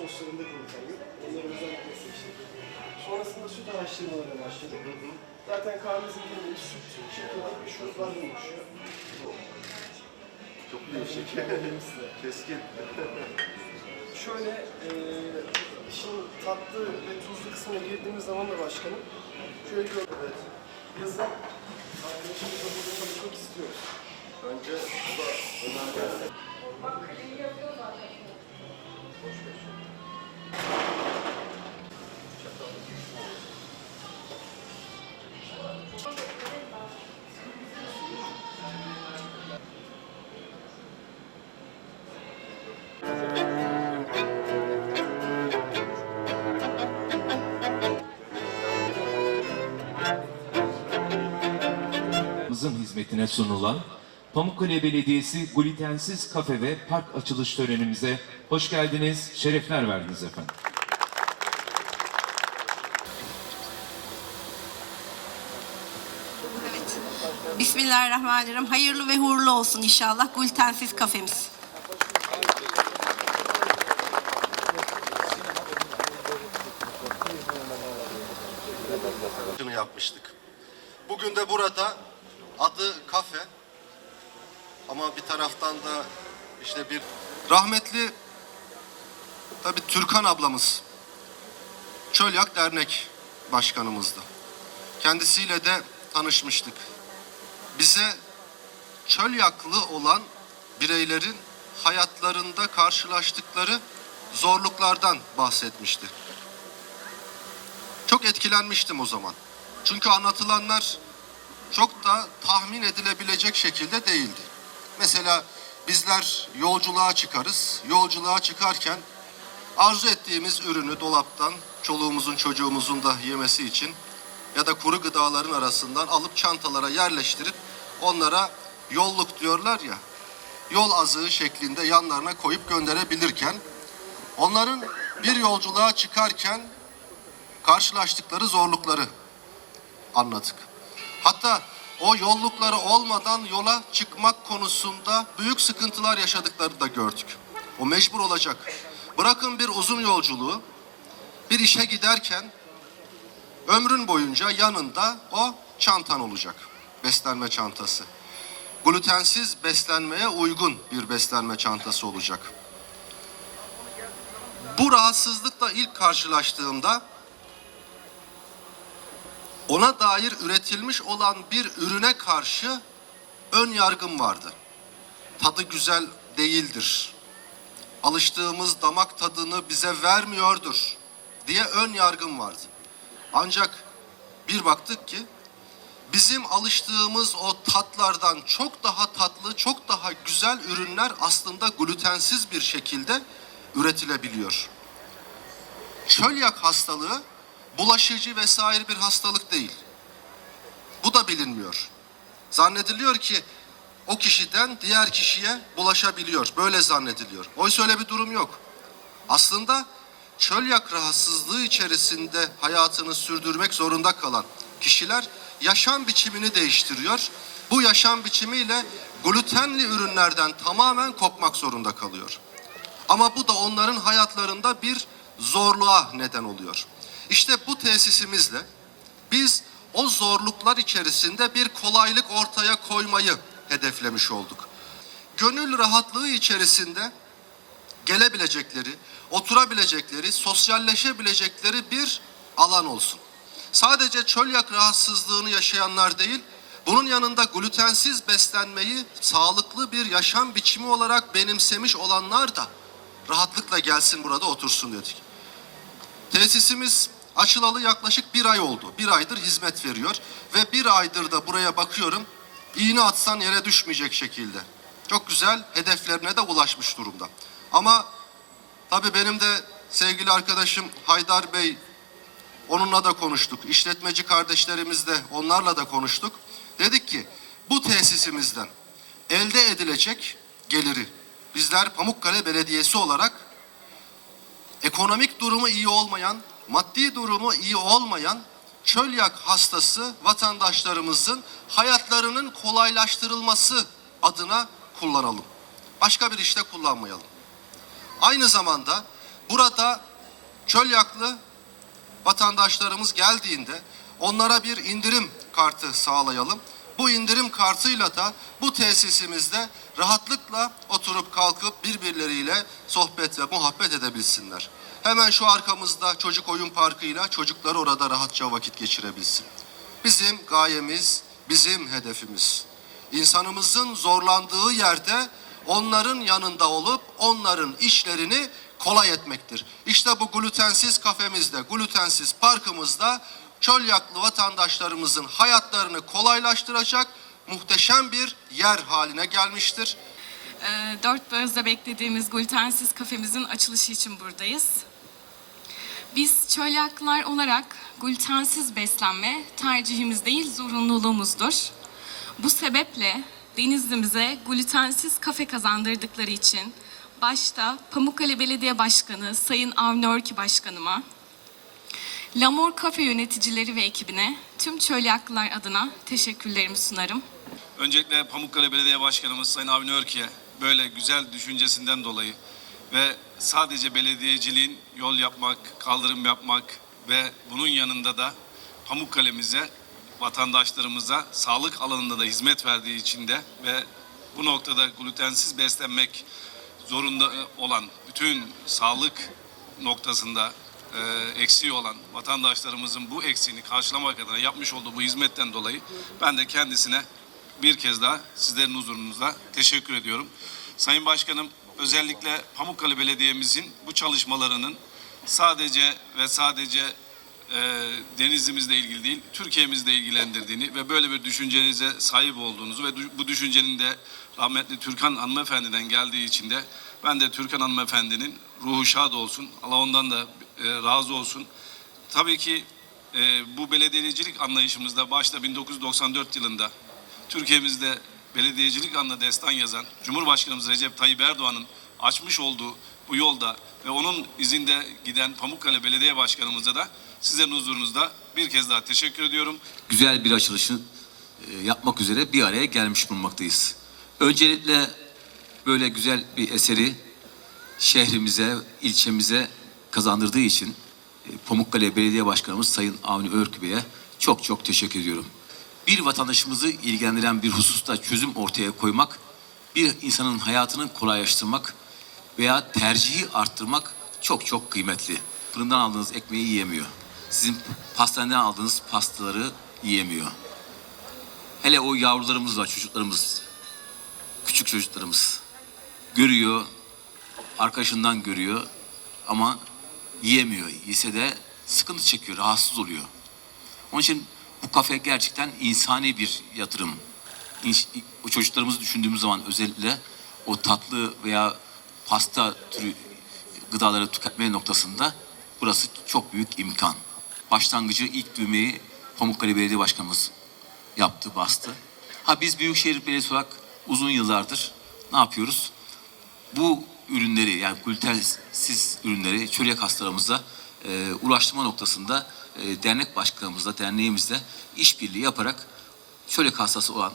soslarında gluten yok. Onları özellikle seçtik. Sonrasında süt araştırmalarına başladık. Zaten kahvemizin geneli süt, şeker ve şuruplardan oluşuyor. Çok değişik. Keskin. Şöyle eee işin tatlı ve tuzlu kısmına girdiğimiz zaman da başkanım şöyle bir evet. yazın arkadaşımızla burada hizmetine sunulan Pamukkale Belediyesi glutensiz kafe ve park açılış törenimize hoş geldiniz, şerefler verdiniz efendim. Evet. Bismillahirrahmanirrahim. Hayırlı ve uğurlu olsun inşallah glutensiz kafemiz. Yapmıştık. Bugün de burada adı kafe ama bir taraftan da işte bir rahmetli tabii Türkan ablamız Çölyak Dernek Başkanımızdı. Kendisiyle de tanışmıştık. Bize çölyaklı olan bireylerin hayatlarında karşılaştıkları zorluklardan bahsetmişti. Çok etkilenmiştim o zaman. Çünkü anlatılanlar çok da tahmin edilebilecek şekilde değildi. Mesela bizler yolculuğa çıkarız. Yolculuğa çıkarken arzu ettiğimiz ürünü dolaptan çoluğumuzun çocuğumuzun da yemesi için ya da kuru gıdaların arasından alıp çantalara yerleştirip onlara yolluk diyorlar ya yol azığı şeklinde yanlarına koyup gönderebilirken onların bir yolculuğa çıkarken karşılaştıkları zorlukları anladık. Hatta o yollukları olmadan yola çıkmak konusunda büyük sıkıntılar yaşadıklarını da gördük. O mecbur olacak. Bırakın bir uzun yolculuğu, bir işe giderken ömrün boyunca yanında o çantan olacak. Beslenme çantası. Glutensiz beslenmeye uygun bir beslenme çantası olacak. Bu rahatsızlıkla ilk karşılaştığımda ona dair üretilmiş olan bir ürüne karşı ön yargım vardı. Tadı güzel değildir. Alıştığımız damak tadını bize vermiyordur diye ön yargım vardı. Ancak bir baktık ki bizim alıştığımız o tatlardan çok daha tatlı, çok daha güzel ürünler aslında glutensiz bir şekilde üretilebiliyor. Çölyak hastalığı bulaşıcı vesaire bir hastalık değil. Bu da bilinmiyor. Zannediliyor ki o kişiden diğer kişiye bulaşabiliyor. Böyle zannediliyor. Oysa öyle bir durum yok. Aslında çölyak rahatsızlığı içerisinde hayatını sürdürmek zorunda kalan kişiler yaşam biçimini değiştiriyor. Bu yaşam biçimiyle glutenli ürünlerden tamamen kopmak zorunda kalıyor. Ama bu da onların hayatlarında bir zorluğa neden oluyor. İşte bu tesisimizle biz o zorluklar içerisinde bir kolaylık ortaya koymayı hedeflemiş olduk. Gönül rahatlığı içerisinde gelebilecekleri, oturabilecekleri, sosyalleşebilecekleri bir alan olsun. Sadece çölyak rahatsızlığını yaşayanlar değil, bunun yanında glutensiz beslenmeyi sağlıklı bir yaşam biçimi olarak benimsemiş olanlar da rahatlıkla gelsin burada otursun dedik. Tesisimiz açılalı yaklaşık bir ay oldu. Bir aydır hizmet veriyor ve bir aydır da buraya bakıyorum iğne atsan yere düşmeyecek şekilde. Çok güzel hedeflerine de ulaşmış durumda. Ama tabii benim de sevgili arkadaşım Haydar Bey onunla da konuştuk. İşletmeci kardeşlerimizle onlarla da konuştuk. Dedik ki bu tesisimizden elde edilecek geliri bizler Pamukkale Belediyesi olarak ekonomik durumu iyi olmayan, maddi durumu iyi olmayan çölyak hastası vatandaşlarımızın hayatlarının kolaylaştırılması adına kullanalım. Başka bir işte kullanmayalım. Aynı zamanda burada çölyaklı vatandaşlarımız geldiğinde onlara bir indirim kartı sağlayalım. Bu indirim kartıyla da bu tesisimizde rahatlıkla oturup kalkıp birbirleriyle sohbet ve muhabbet edebilsinler. Hemen şu arkamızda çocuk oyun parkıyla çocuklar orada rahatça vakit geçirebilsin. Bizim gayemiz, bizim hedefimiz. İnsanımızın zorlandığı yerde onların yanında olup onların işlerini kolay etmektir. İşte bu glutensiz kafemizde, glutensiz parkımızda çölyaklı vatandaşlarımızın hayatlarını kolaylaştıracak muhteşem bir yer haline gelmiştir. Ee, Dört Böz'de beklediğimiz glutensiz kafemizin açılışı için buradayız. Biz çölyaklılar olarak glutensiz beslenme tercihimiz değil zorunluluğumuzdur. Bu sebeple Denizli'mize glutensiz kafe kazandırdıkları için başta Pamukkale Belediye Başkanı Sayın Avni Örki Başkanıma, Lamor Kafe yöneticileri ve ekibine tüm çölyaklılar adına teşekkürlerimi sunarım. Öncelikle Pamukkale Belediye Başkanımız Sayın Avni Örki'ye böyle güzel düşüncesinden dolayı ve sadece belediyeciliğin yol yapmak, kaldırım yapmak ve bunun yanında da Pamukkale'mize, vatandaşlarımıza sağlık alanında da hizmet verdiği için de ve bu noktada glutensiz beslenmek zorunda olan bütün sağlık noktasında e, eksiği olan vatandaşlarımızın bu eksiğini karşılamak adına yapmış olduğu bu hizmetten dolayı ben de kendisine bir kez daha sizlerin huzurunuzda teşekkür ediyorum. Sayın Başkanım özellikle Pamukkale Belediye'mizin bu çalışmalarının sadece ve sadece e, Denizli'mizle ilgili değil, Türkiye'mizle ilgilendirdiğini ve böyle bir düşüncenize sahip olduğunuzu ve bu düşüncenin de rahmetli Türkan hanımefendiden geldiği için de ben de Türkan hanımefendinin ruhu şad olsun, Allah ondan da e, razı olsun. Tabii ki e, bu belediyecilik anlayışımızda başta 1994 yılında Türkiye'mizde belediyecilik anına destan yazan Cumhurbaşkanımız Recep Tayyip Erdoğan'ın açmış olduğu bu yolda ve onun izinde giden Pamukkale Belediye Başkanımıza da sizlerin huzurunuzda bir kez daha teşekkür ediyorum. güzel bir açılışı e, yapmak üzere bir araya gelmiş bulunmaktayız. Öncelikle böyle güzel bir eseri şehrimize, ilçemize kazandırdığı için e, Pamukkale Belediye Başkanımız Sayın Avni Örkü Bey'e çok çok teşekkür ediyorum. Bir vatandaşımızı ilgilendiren bir hususta çözüm ortaya koymak, bir insanın hayatını kolaylaştırmak veya tercihi arttırmak çok çok kıymetli. Fırından aldığınız ekmeği yiyemiyor. Sizin pastaneden aldığınız pastaları yiyemiyor. Hele o yavrularımız var, çocuklarımız, küçük çocuklarımız. Görüyor, arkadaşından görüyor ama yiyemiyor. Yese de sıkıntı çekiyor, rahatsız oluyor. Onun için bu kafe gerçekten insani bir yatırım. O çocuklarımızı düşündüğümüz zaman özellikle o tatlı veya pasta türü gıdaları tüketme noktasında burası çok büyük imkan. Başlangıcı ilk düğmeyi Pamukkale Belediye Başkanımız yaptı, bastı. Ha biz Büyükşehir Belediyesi olarak uzun yıllardır ne yapıyoruz? Bu ürünleri yani glutensiz ürünleri çölyak hastalarımıza e, ulaştırma noktasında e, dernek başkanımızla, derneğimizle işbirliği yaparak çölyak hastası olan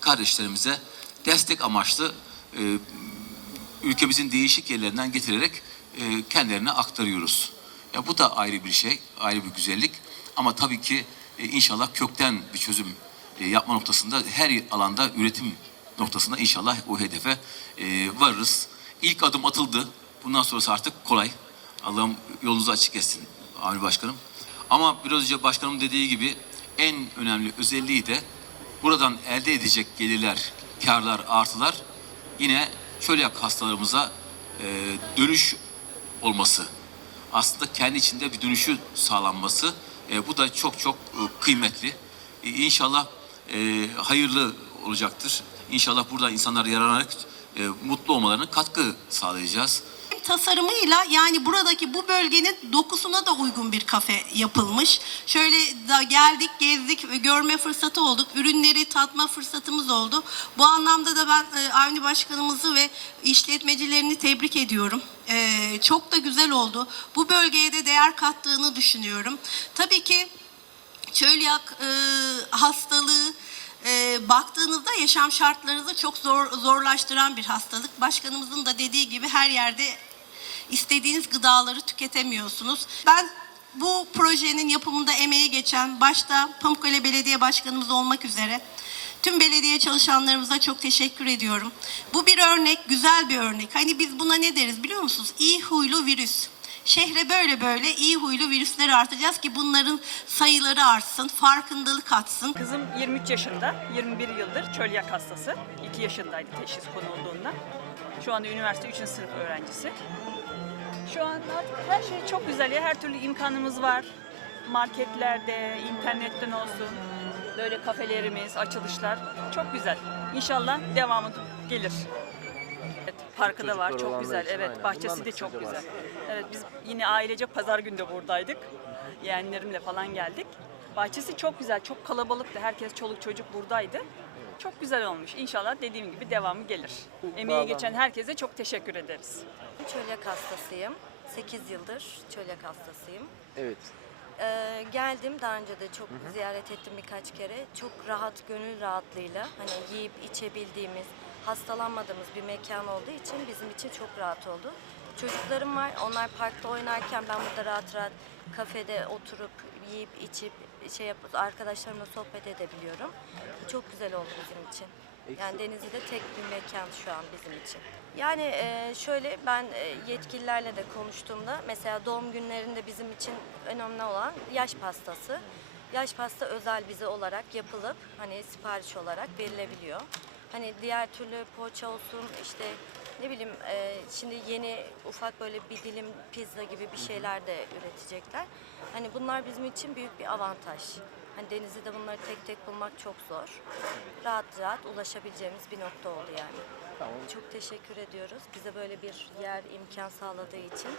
kardeşlerimize destek amaçlı e, ülkemizin değişik yerlerinden getirerek e, kendilerine aktarıyoruz. Ya bu da ayrı bir şey, ayrı bir güzellik. Ama tabii ki e, inşallah kökten bir çözüm e, yapma noktasında her alanda üretim noktasında inşallah o hedefe e, varırız. İlk adım atıldı. Bundan sonrası artık kolay. Allah'ım yolunuzu açık etsin Avni Başkanım. Ama biraz önce başkanım dediği gibi en önemli özelliği de buradan elde edecek gelirler, karlar, artılar yine çölyak hastalarımıza e, dönüş olması. Aslında kendi içinde bir dönüşü sağlanması. E, bu da çok çok e, kıymetli. E, inşallah e, hayırlı olacaktır. İnşallah burada insanlar yararlanarak e, mutlu olmalarına katkı sağlayacağız. Tasarımıyla yani buradaki bu bölgenin dokusuna da uygun bir kafe yapılmış. Şöyle da geldik, gezdik ve görme fırsatı olduk. Ürünleri tatma fırsatımız oldu. Bu anlamda da ben e, Avni Başkanımızı ve işletmecilerini tebrik ediyorum. E, çok da güzel oldu. Bu bölgeye de değer kattığını düşünüyorum. Tabii ki çölyak e, hastalığı e, baktığınızda yaşam şartlarınızı çok zor zorlaştıran bir hastalık. Başkanımızın da dediği gibi her yerde istediğiniz gıdaları tüketemiyorsunuz. Ben bu projenin yapımında emeği geçen başta Pamukkale Belediye Başkanımız olmak üzere Tüm belediye çalışanlarımıza çok teşekkür ediyorum. Bu bir örnek, güzel bir örnek. Hani biz buna ne deriz biliyor musunuz? İyi huylu virüs. Şehre böyle böyle iyi huylu virüsler artacağız ki bunların sayıları artsın, farkındalık atsın. Kızım 23 yaşında, 21 yıldır çölyak hastası. 2 yaşındaydı teşhis konulduğunda. Şu anda üniversite 3. sınıf öğrencisi. Şu an artık her şey çok güzel ya, her türlü imkanımız var. Marketlerde, internetten olsun, böyle kafelerimiz, açılışlar çok güzel. İnşallah devamı gelir. Evet, parkı da var, çok güzel. Evet, bahçesi de çok güzel. Evet, biz yine ailece pazar günü de buradaydık. Yeğenlerimle falan geldik. Bahçesi çok güzel, çok kalabalıktı. Herkes çoluk çocuk buradaydı. Çok güzel olmuş. İnşallah dediğim gibi devamı gelir. Emeği geçen herkese çok teşekkür ederiz. Çölyak hastasıyım. 8 yıldır çölyak hastasıyım. Evet. Ee, geldim daha önce de çok ziyaret ettim birkaç kere. Çok rahat, gönül rahatlığıyla hani yiyip içebildiğimiz, hastalanmadığımız bir mekan olduğu için bizim için çok rahat oldu. Çocuklarım var. Onlar parkta oynarken ben burada rahat rahat kafede oturup yiyip içip şey yapıp arkadaşlarımla sohbet edebiliyorum. Çok güzel oldu bizim için. Yani Denizli'de tek bir mekan şu an bizim için. Yani e, şöyle ben e, yetkililerle de konuştuğumda mesela doğum günlerinde bizim için önemli olan yaş pastası. Yaş pasta özel bize olarak yapılıp hani sipariş olarak verilebiliyor. Hani diğer türlü poğaça olsun işte ne bileyim e, şimdi yeni ufak böyle bir dilim pizza gibi bir şeyler de üretecekler. Hani bunlar bizim için büyük bir avantaj. Hani Denizli'de bunları tek tek bulmak çok zor. Rahat rahat ulaşabileceğimiz bir nokta oldu yani. Çok teşekkür ediyoruz bize böyle bir yer, imkan sağladığı için.